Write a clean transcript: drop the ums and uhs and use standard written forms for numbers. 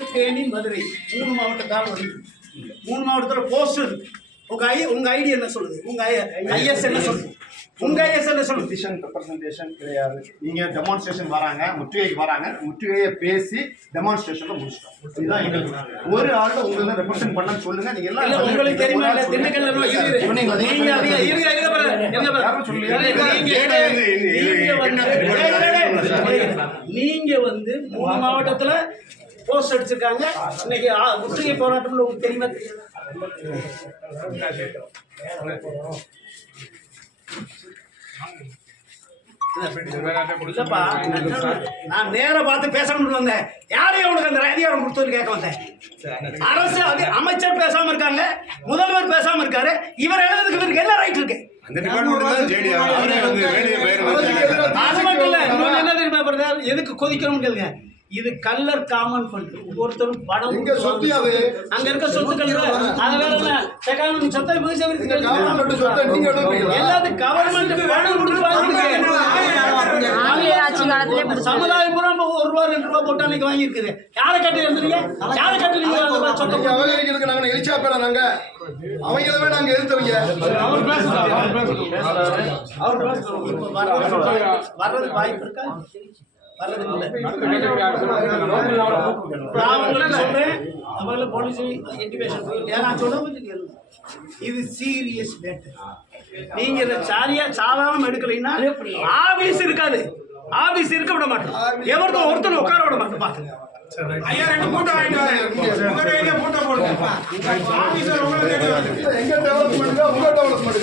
தேனி, மதுரை 3 மாவட்டத்தால் வந்து 3 மாவட்டத்தில் போஸ்ட் இருக்கு. உங்க ஐடி என்ன சொல்லுது? உங்க ஐஎஸ் என்ன சொல்லுது? உங்க ஐஎஸ் என்ன சொல்லுது? பெட்டிஷன் ரெப்ரசன்டேஷன் கிடையாது. நீங்க டெமான்ஸ்ட்ரேஷன் வராங்க, முற்றுகைக்கு வராங்க, முற்றுகையை பேசி டெமான்ஸ்ட்ரேஷன்ல முடிச்சிட்டோம். இதுதான் எங்களுக்கு ஒரு ஆள் உங்களை ரெப்ரசன்ட் பண்ண சொல்லுங்க. நீங்க எல்லாம் உங்களுக்கு தெரியுமா? திண்டுக்கல்ல நீங்க வந்து 3 மாவட்டத்துல போஸ்ட் அடிச்சிருக்காங்க. இன்னைக்கு முற்றுகை போராட்டம்ல உங்களுக்கு தெரியுமா? இல்லப்பா, நான் நேர பார்த்து பேசணும்னு வந்தேன். யாரையும் உனக்கு அந்த அதிகாரம் கொடுத்து கேட்க வந்தேன். அரசு அமைச்சர் பேசாம இருக்காங்க, முதல்வர் பேசாம இருக்காரு. இவர் எழுதுறதுக்கு இவருக்கு என்ன ரைட் இருக்கு? அது மட்டும் இல்ல, என்ன தெரியுமா, எதுக்கு கொதிக்கணும்னு கேளுங்க. இது கல்லர் காமன் ஃபண்ட். ஒவ்வொருத்தரும் படம் அங்க இருக்க சொத்துக்கள் சொத்தை எல்லாத்துக்கும் கவர்மெண்ட் பணம் கொடுத்து சமுதாய பூரா ₹1 ₹2 போட்டு அன்னைக்கு வாங்கியிருக்குது. யாரை கட்டி இருந்தீங்க? யாரை கட்டி நாங்க அவங்களவே நாங்க எதிர்த்தவங்க. வர்றது வாய்ப்பு இருக்கா? இது சீரியஸ் மேட்டர். நீங்க இதை சாதாரண எடுக்கலைன்னா ஆபீஸ் இருக்காது. ஆபீஸ் இருக்க விட மாட்டோம். ஒருத்தர் உட்கார விட மாட்டோம். பாத்துங்க ஐயா, 2 போட்டோ வாங்கிட்டு வரேன். போட்டோ போடுங்க. எங்க டெவலப்மெண்ட் உங்க டெவலப்மெண்ட்